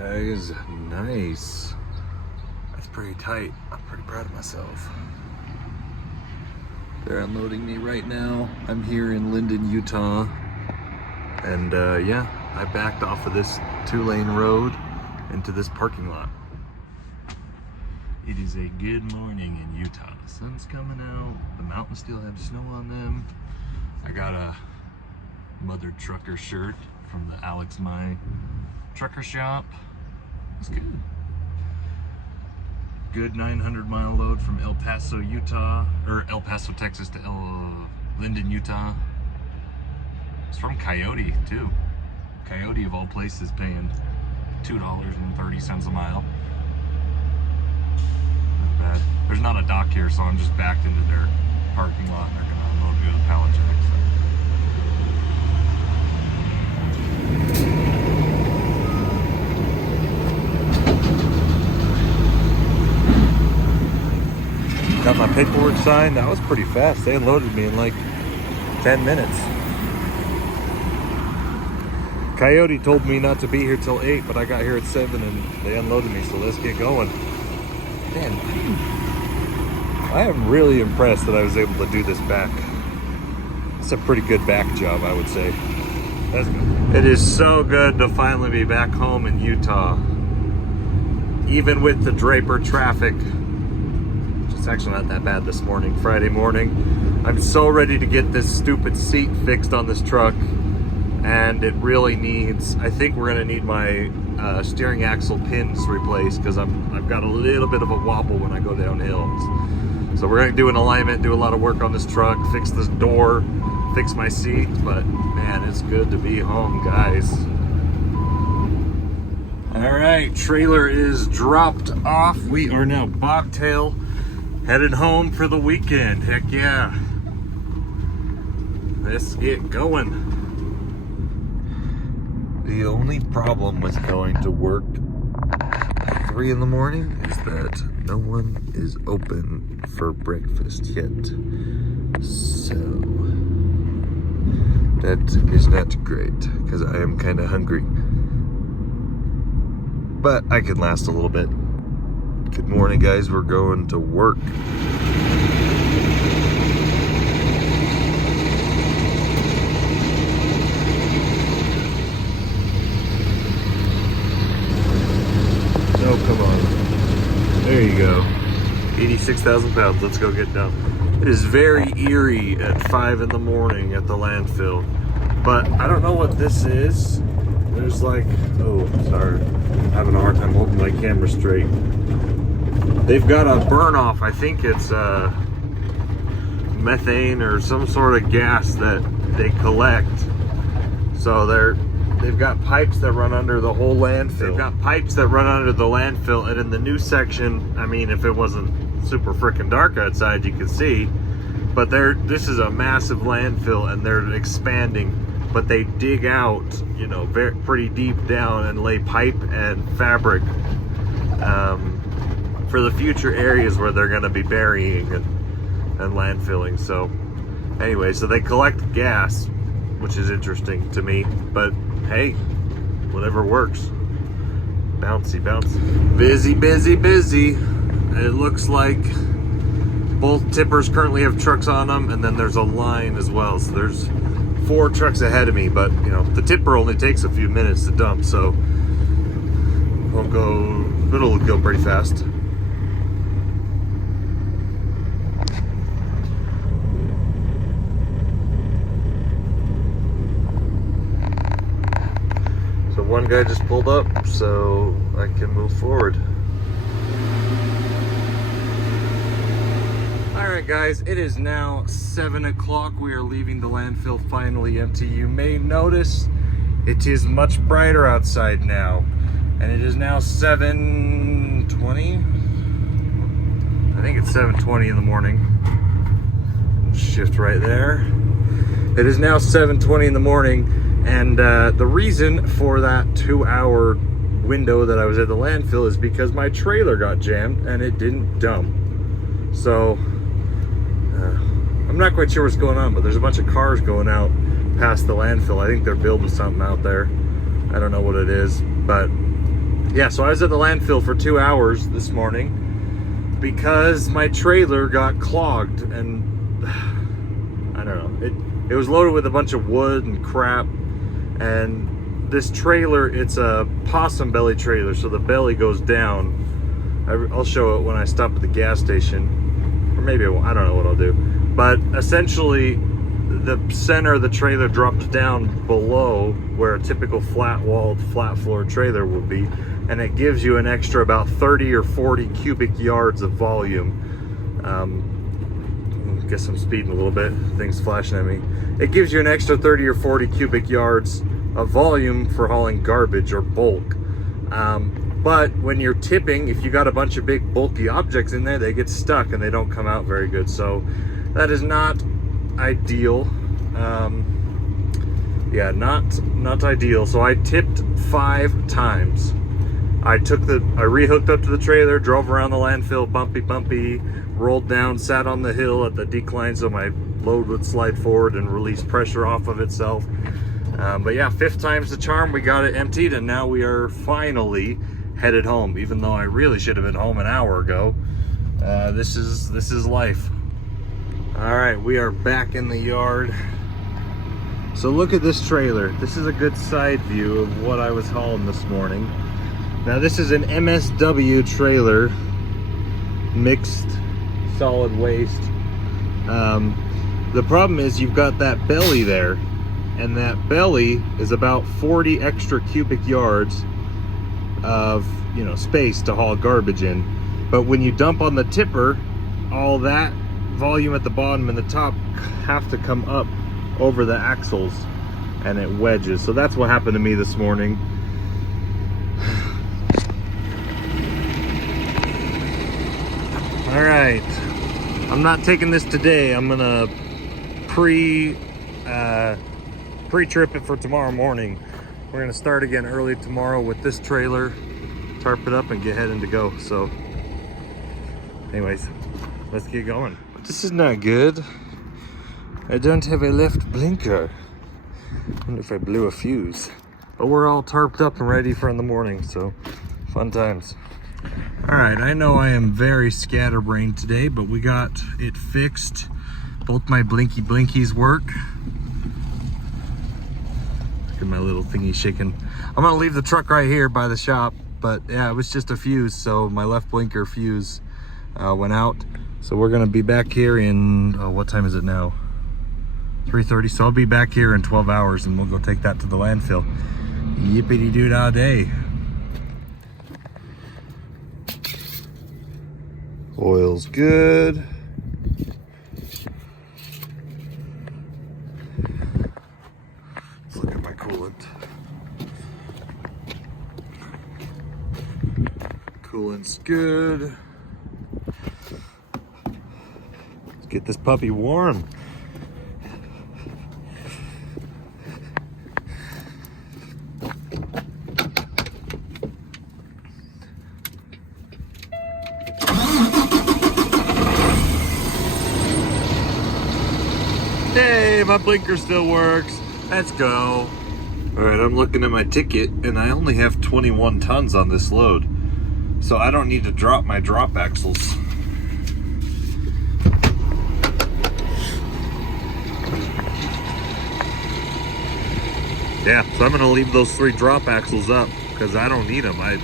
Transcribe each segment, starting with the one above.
Guys, nice. That's pretty tight. I'm pretty proud of myself. They're unloading me right now. I'm here in Linden, Utah. And yeah, I backed off of this 2-lane road into this parking lot. It is a good morning in Utah. The sun's coming out. The mountains still have snow on them. I got a Mother Trucker shirt from the Alex My Trucker Shop. It's good. Good 900-mile load from El Paso, Utah, or El Paso, Texas to Linden, Utah. It's from Coyote too. Coyote of all places paying $2.30 a mile. Not bad. There's not a dock here, so I'm just backed into their parking lot and they're gonna unload me with a pallet jack. Got my paperwork signed. That was pretty fast. They unloaded me in like 10 minutes. Coyote told me not to be here till 8, but I got here at 7 and they unloaded me, so let's get going. Man, I am really impressed that I was able to do this back. It's a pretty good back job, I would say. That's good. It is so good to finally be back home in Utah. Even with the Draper traffic. It's actually not that bad this morning, Friday morning. I'm so ready to get this stupid seat fixed on this truck. And it really needs, I think we're gonna need my steering axle pins replaced because I've got a little bit of a wobble when I go down hills. So we're gonna do an alignment, do a lot of work on this truck, fix this door, fix my seat, but man, it's good to be home, guys. All right, trailer is dropped off. We are now bobtail, headed home for the weekend. Heck yeah. Let's get going. The only problem with going to work at 3 in the morning is that no one is open for breakfast yet. So that is not great because I am kind of hungry. But I can last a little bit. Good morning, guys. We're going to work. Oh, come on. There you go. 86,000 pounds. Let's go get done. It is very eerie at 5 in the morning at the landfill. But I don't know what this is. There's like, oh, sorry. I'm having a hard time holding my camera straight. They've got a burn off. I think it's methane or some sort of gas that they collect. So they've got pipes that run under the whole landfill. They've got pipes that run under the landfill, and in the new section, I mean, if it wasn't super freaking dark outside, you could see. But this is a massive landfill, and they're expanding. But they dig out, you know, pretty deep down and lay pipe and fabric for the future areas where they're going to be burying and landfilling. So anyway, so they collect gas, which is interesting to me, but hey, whatever works. Bouncy, bouncy. Busy, busy, busy. It looks like both tippers currently have trucks on them, and then there's a line as well. So there's 4 trucks ahead of me, but you know, the tipper only takes a few minutes to dump, so it'll go pretty fast. So one guy just pulled up, so I can move forward. Alright guys, it is now 7 o'clock. We are leaving the landfill finally empty. You may notice it is much brighter outside now. And it is now 7:20. I think it's 7:20 in the morning. Shift right there. It is now 7:20 in the morning. And the reason for that 2-hour window that I was at the landfill is because my trailer got jammed and it didn't dump. So I'm not quite sure what's going on, but there's a bunch of cars going out past the landfill. I think they're building something out there. I don't know what it is, but Yeah, so I was at the landfill for 2 hours this morning because my trailer got clogged, and I don't know, it was loaded with a bunch of wood and crap, and this trailer, it's a possum belly trailer, so the belly goes down. I'll show it when I stop at the gas station, or maybe I won't, I don't know what I'll do, but essentially the center of the trailer drops down below where a typical flat-walled, flat-floor trailer would be, and it gives you an extra about 30 or 40 cubic yards of volume. Guess I'm speeding a little bit, things flashing at me. It gives you an extra 30 or 40 cubic yards of volume for hauling garbage or bulk. But when you're tipping, if you got a bunch of big bulky objects in there, they get stuck and they don't come out very good. So that is not ideal. Yeah, not ideal. So I tipped 5 times. I rehooked up to the trailer, drove around the landfill, bumpy, rolled down, sat on the hill at the decline so my load would slide forward and release pressure off of itself. But yeah, 5th time's the charm. We got it emptied, and now we are finally headed home, even though I really should have been home an hour ago. This is life. All right, we are back in the yard. So look at this trailer. This is a good side view of what I was hauling this morning. Now this is an MSW trailer, mixed solid waste. The problem is you've got that belly there, and that belly is about 40 extra cubic yards of, you know, space to haul garbage in. But when you dump on the tipper, all that volume at the bottom and the top have to come up over the axles, and it wedges. So that's what happened to me this morning. All right, I'm not taking this today. I'm gonna pre-trip it for tomorrow morning. We're gonna start again early tomorrow with this trailer, tarp it up, and get heading to go. So anyways, let's get going. This is not good. I don't have a left blinker. I wonder if I blew a fuse. But we're all tarped up and ready for in the morning, so fun times. All right, I know I am very scatterbrained today, but we got it fixed. Both my blinkies work. Look at my little thingy shaking. I'm gonna leave the truck right here by the shop, but yeah, it was just a fuse, so my left blinker fuse went out. So we're gonna be back here in, what time is it now? 3:30, so I'll be back here in 12 hours and we'll go take that to the landfill. Yippity-doo-dah day. Oil's good. Let's look at my coolant. Coolant's good. Let's get this puppy warm. Hey, my blinker still works. Let's go. All right, I'm looking at my ticket and I only have 21 tons on this load. So I don't need to drop my drop axles. Yeah, so I'm gonna leave those 3 drop axles up because I don't need them. I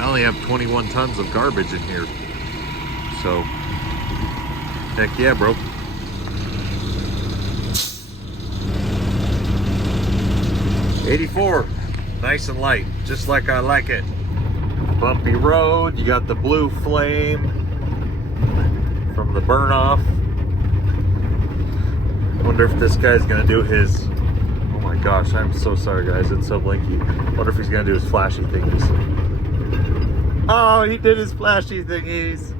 only have 21 tons of garbage in here. So, heck yeah, bro. '84, nice and light, just like I like it. Bumpy road, you got the blue flame from the burn off. I wonder if this guy's gonna do his, oh my gosh, I'm so sorry guys, it's so blinky. I wonder if he's gonna do his flashy thingies. Oh, he did his flashy thingies.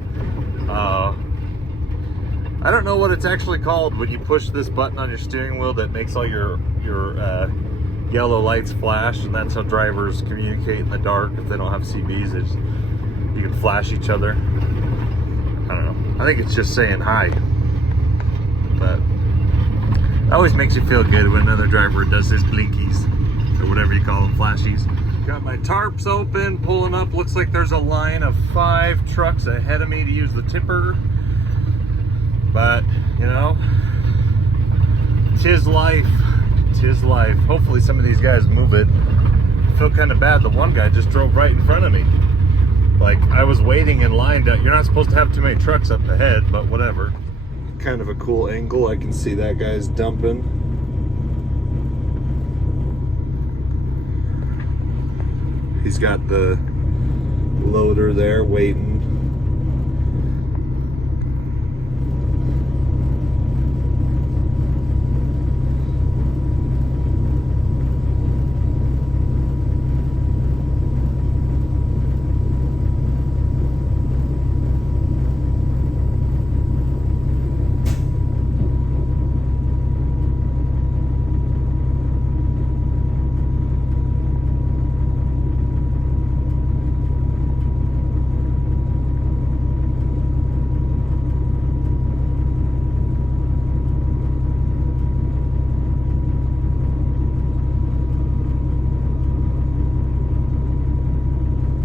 I don't know what it's actually called when you push this button on your steering wheel that makes all your yellow lights flash, and that's how drivers communicate in the dark if they don't have CBs. You can flash each other. I don't know. I think it's just saying hi. But it always makes you feel good when another driver does his blinkies, or whatever you call them, flashies. Got my tarps open, pulling up. Looks like there's a line of 5 trucks ahead of me to use the tipper. But, you know, 'tis life. 'Tis life. Hopefully some of these guys move it. I feel kind of bad. The one guy just drove right in front of me. Like, I was waiting in line. You're not supposed to have too many trucks up ahead, but whatever. Kind of a cool angle. I can see that guy's dumping. He's got the loader there waiting.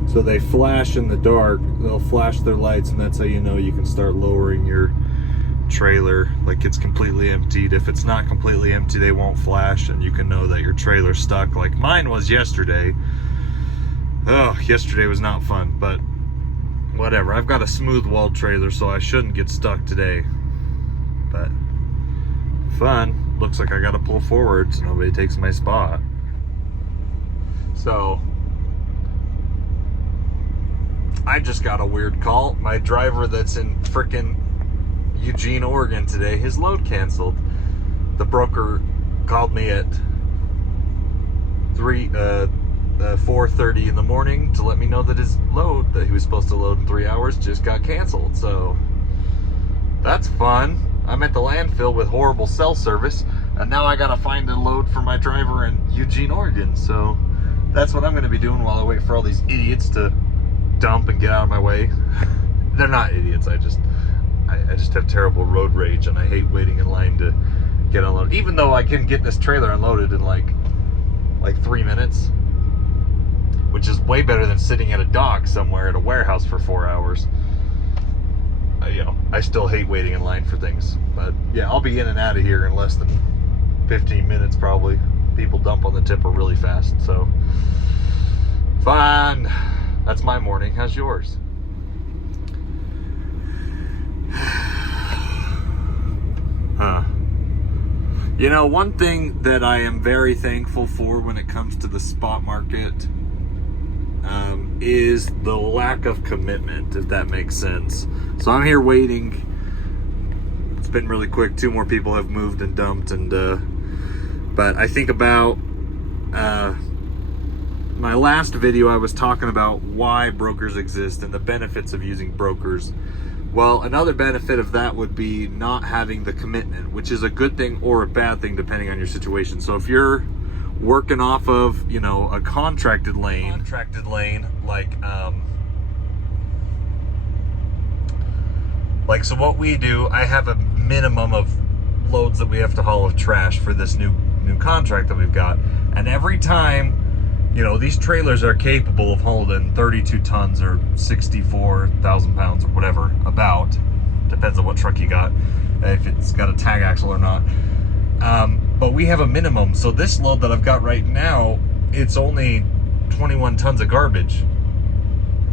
So they flash in the dark, they'll flash their lights, and that's how you know you can start lowering your trailer. Like, it's completely emptied. If it's not completely empty, they won't flash, and you can know that your trailer's stuck. Like mine was yesterday. Oh, yesterday was not fun, but whatever. I've got a smooth walled trailer, so I shouldn't get stuck today. But fun. Looks like I gotta pull forward so nobody takes my spot. So I just got a weird call. My driver that's in frickin' Eugene, Oregon today, his load canceled. The broker called me at 4:30 in the morning to let me know that his load that he was supposed to load in 3 hours just got canceled. So that's fun. I'm at the landfill with horrible cell service, and now I gotta find a load for my driver in Eugene, Oregon. So that's what I'm gonna be doing while I wait for all these idiots to dump and get out of my way. They're not idiots. I just have terrible road rage, and I hate waiting in line to get unloaded. Even though I can get this trailer unloaded in like 3 minutes, which is way better than sitting at a dock somewhere at a warehouse for 4 hours. You know, I still hate waiting in line for things. But yeah, I'll be in and out of here in less than 15 minutes probably. People dump on the tipper really fast, so fun. That's my morning. How's yours? Huh. You know, one thing that I am very thankful for when it comes to the spot market is the lack of commitment, if that makes sense. So I'm here waiting. It's been really quick. 2 more people have moved and dumped, and but I think about my last video, I was talking about why brokers exist and the benefits of using brokers. Well, another benefit of that would be not having the commitment, which is a good thing or a bad thing depending on your situation. So if you're working off of, you know, a contracted lane like so what we do, I have a minimum of loads that we have to haul of trash for this new contract that we've got. And every time, you know, these trailers are capable of holding 32 tons or 64,000 pounds or whatever, about. Depends on what truck you got, if it's got a tag axle or not. But we have a minimum. So this load that I've got right now, it's only 21 tons of garbage,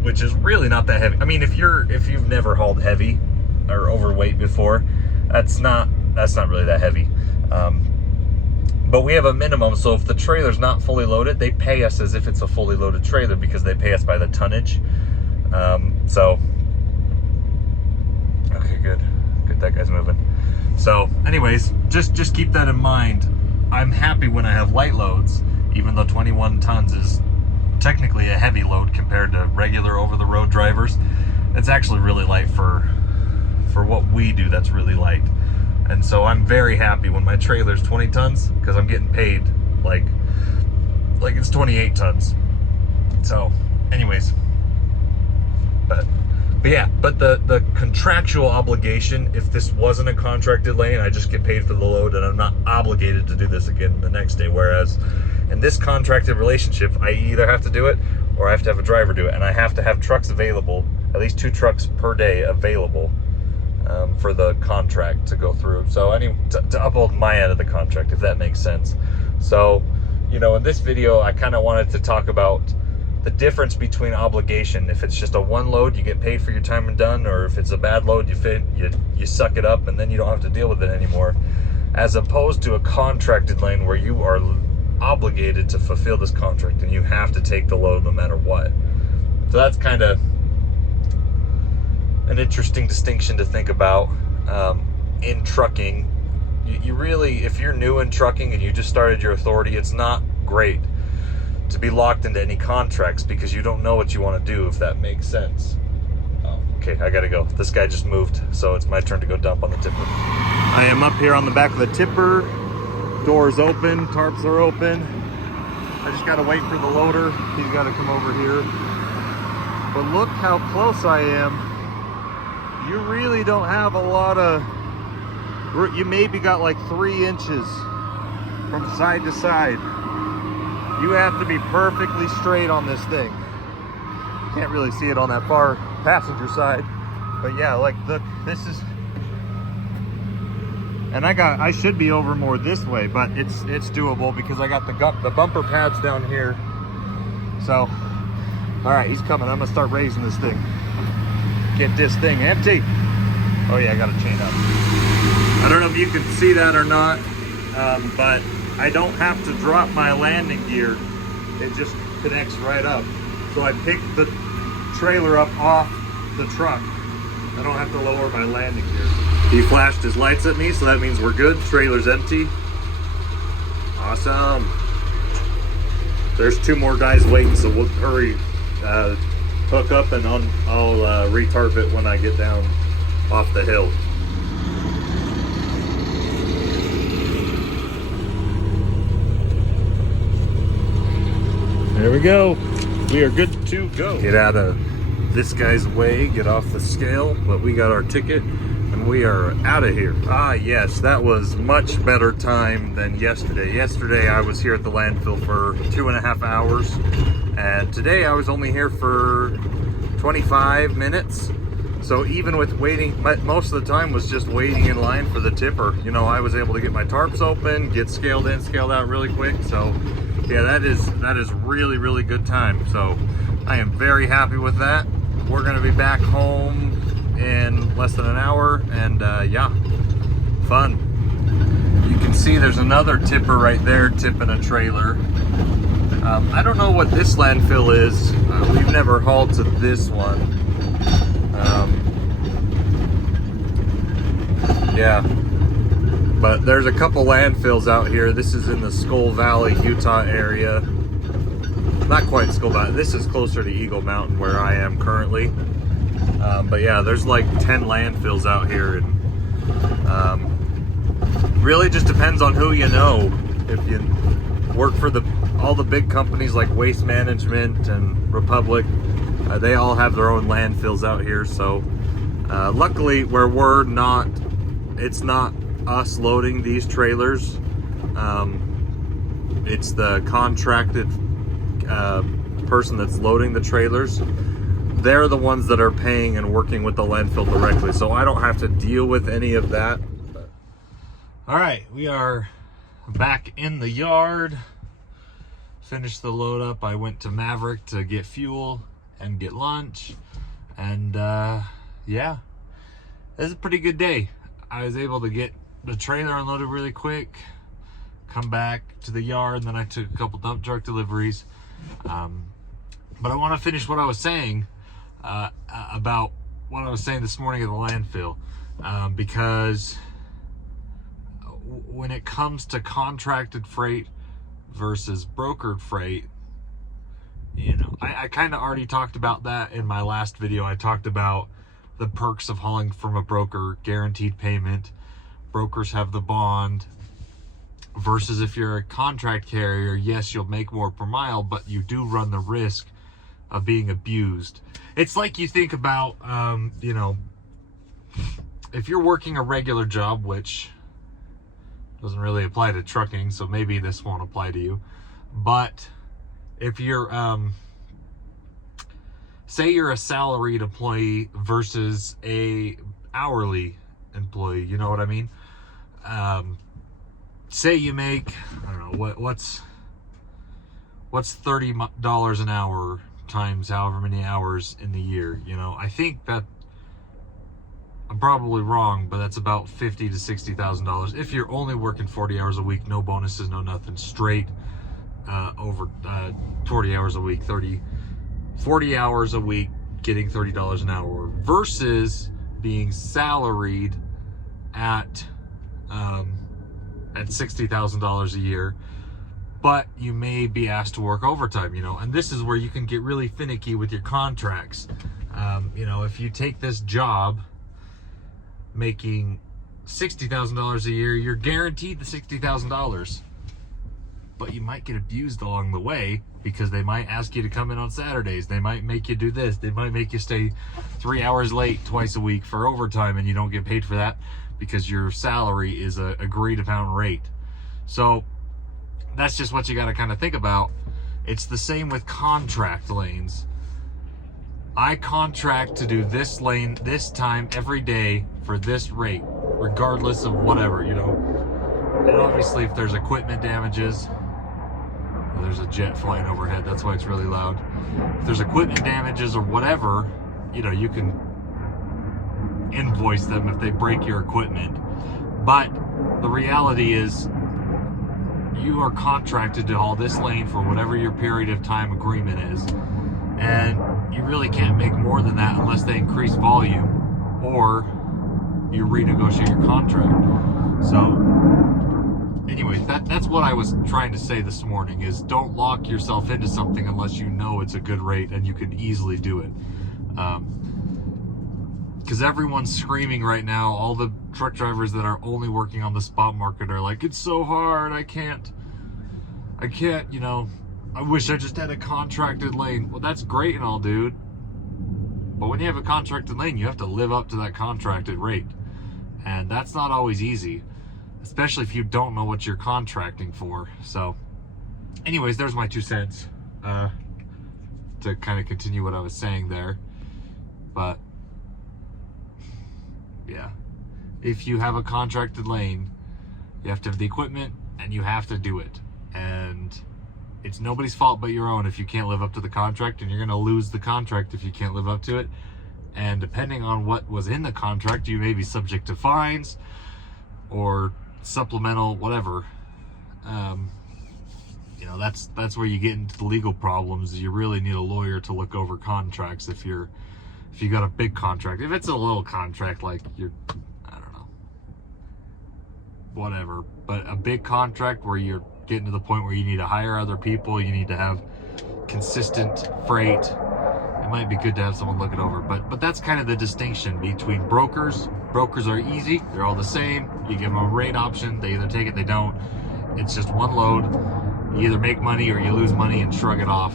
which is really not that heavy. I mean, if you've never hauled heavy or overweight before, that's not really that heavy. But we have a minimum, so if the trailer's not fully loaded, they pay us as if it's a fully loaded trailer because they pay us by the tonnage. So, okay, good, that guy's moving. So, anyways, just keep that in mind. I'm happy when I have light loads, even though 21 tons is technically a heavy load compared to regular over-the-road drivers. It's actually really light for what we do. That's really light. And so I'm very happy when my trailer's 20 tons because I'm getting paid like it's 28 tons. So anyways, but But yeah, but the contractual obligation, if this wasn't a contracted lane, I just get paid for the load and I'm not obligated to do this again the next day. Whereas in this contracted relationship, I either have to do it or I have to have a driver do it. And I have to have trucks available, at least 2 trucks per day available for the contract to go through. So to uphold my end of the contract, if that makes sense. So, you know, in this video, I kind of wanted to talk about the difference between obligation. If it's just a one load, you get paid for your time and done, or if it's a bad load, you suck it up and then you don't have to deal with it anymore, as opposed to a contracted lane where you are obligated to fulfill this contract and you have to take the load no matter what. So that's kind of an interesting distinction to think about in trucking. You really, if you're new in trucking and you just started your authority, it's not great to be locked into any contracts because you don't know what you want to do, if that makes sense. Oh, okay, I gotta go. This guy just moved, so it's my turn to go dump on the tipper. I am up here on the back of the tipper. Doors open, tarps are open. I just gotta wait for the loader. He's gotta come over here. But look how close I am. You really don't have a lot of, you maybe got like 3 inches from side to side. You have to be perfectly straight on this thing. Can't really see it on that far passenger side, but yeah, like this is, and I should be over more this way, but it's doable because I got the bumper pads down here. So, all right, he's coming. I'm gonna start raising this thing. Get this thing empty. Oh yeah, I got to chain up. I don't know if you can see that or not, but I don't have to drop my landing gear. It just connects right up. So I pick the trailer up off the truck. I don't have to lower my landing gear. He flashed his lights at me, so that means we're good. Trailer's empty. Awesome. There's 2 more guys waiting, so we'll hurry, hook up, and I'll retarp it when I get down off the hill. There we go. We are good to go. Get out of this guy's way, get off the scale, but we got our ticket and we are out of here. Ah, yes, that was much better time than yesterday. Yesterday I was here at the landfill for 2.5 hours, and today I was only here for 25 minutes. So even with waiting, most of the time was just waiting in line for the tipper. You know, I was able to get my tarps open, get scaled in, scaled out really quick. So yeah, that is really, really good time. So I am very happy with that. We're gonna be back home in less than an hour, and yeah, fun. You can see there's another tipper right there tipping a trailer. I don't know what this landfill is. We've never hauled to this one. Yeah, but there's a couple landfills out here. This is in the Skull Valley, Utah area. Not quite Skull Valley. This is closer to Eagle Mountain where I am currently. But yeah, there's like 10 landfills out here, and really just depends on who you know. If you work for all the big companies like Waste Management and Republic, they all have their own landfills out here. So luckily, where we're not, it's not us loading these trailers. It's the contracted person that's loading the trailers. They're the ones that are paying and working with the landfill directly, so I don't have to deal with any of that. All right, we are back in the yard. Finished the load up. I went to Maverick to get fuel and get lunch, and yeah, it was a pretty good day. I was able to get the trailer unloaded really quick, come back to the yard, and then I took a couple dump truck deliveries. But I want to finish what I was saying about what I was saying this morning at the landfill, because when it comes to contracted freight versus brokered freight, you know, I kind of already talked about that in my last video. I talked about the perks of hauling from a broker, guaranteed payment. Brokers have the bond, versus if you're a contract carrier, yes, you'll make more per mile, but you do run the risk of being abused. It's like you think about, you know, if you're working a regular job, which doesn't really apply to trucking, so maybe this won't apply to you. But if you're, say you're a salaried employee versus a hourly employee, you know what I mean? Say you make, I don't know, what's $30 an hour times however many hours in the year, you know? I think that I'm probably wrong, but that's about $50,000 to $60,000 if you're only working 40 hours a week, no bonuses, no nothing, straight over 40 hours a week, 40 hours a week, getting $30 an hour, versus being salaried at $60,000 a year, but you may be asked to work overtime, you know, and this is where you can get really finicky with your contracts. You know, if you take this job making $60,000 a year, you're guaranteed the $60,000, but you might get abused along the way because they might ask you to come in on Saturdays. They might make you do this. They might make you stay 3 hours late twice a week for overtime, and you don't get paid for that because your salary is a agreed upon rate. So that's just what you got to kind of think about. It's the same with contract lanes. I contract to do this lane this time every day for this rate, regardless of whatever, you know. And obviously if there's equipment damages, well, there's a jet flying overhead, that's why it's really loud. If there's equipment damages or whatever, you know, you can invoice them if they break your equipment. But the reality is you are contracted to haul this lane for whatever your period of time agreement is. And you really can't make more than that unless they increase volume or you renegotiate your contract. So anyways, that's what I was trying to say this morning, is don't lock yourself into something unless you know it's a good rate and you can easily do it. Because everyone's screaming right now. All the truck drivers that are only working on the spot market are like, it's so hard, I can't, you know, I wish I just had a contracted lane. Well, that's great and all, dude. But when you have a contracted lane, you have to live up to that contracted rate. And that's not always easy, especially if you don't know what you're contracting for. So anyways, there's my 2 cents to kind of continue what I was saying there. But yeah, if you have a contracted lane, you have to have the equipment and you have to do it. And it's nobody's fault but your own if you can't live up to the contract, and you're going to lose the contract if you can't live up to it. And depending on what was in the contract, you may be subject to fines or supplemental whatever. You know, that's where you get into the legal problems. You really need a lawyer to look over contracts if you got a big contract. If it's a little contract, like you're, I don't know, whatever, but a big contract where you're getting to the point where you need to hire other people, you need to have consistent freight, it might be good to have someone look it over. But that's kind of the distinction between brokers. Brokers are easy, they're all the same. You give them a rate option, they either take it, they don't. It's just one load. You either make money or you lose money and shrug it off.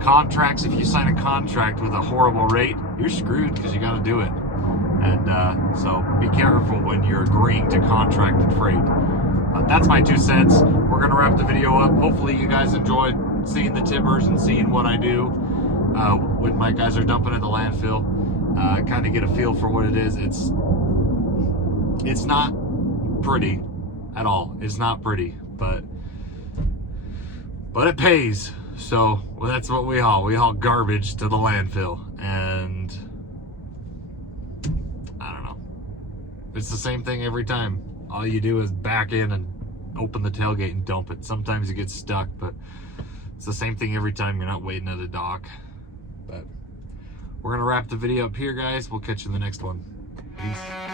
Contracts, if you sign a contract with a horrible rate, you're screwed because you got to do it. And so be careful when you're agreeing to contracted freight. That's my 2 cents. We're going to wrap the video up. Hopefully you guys enjoyed seeing the tippers and seeing what I do when my guys are dumping at the landfill. Kind of get a feel for what it is. It's not pretty at all. It's not pretty, but it pays. So well, that's what we haul. We haul garbage to the landfill, and I don't know. It's the same thing every time. All you do is back in and open the tailgate and dump it. Sometimes you get stuck, but it's the same thing every time. You're not waiting at a dock. But we're gonna wrap the video up here, guys. We'll catch you in the next one. Peace.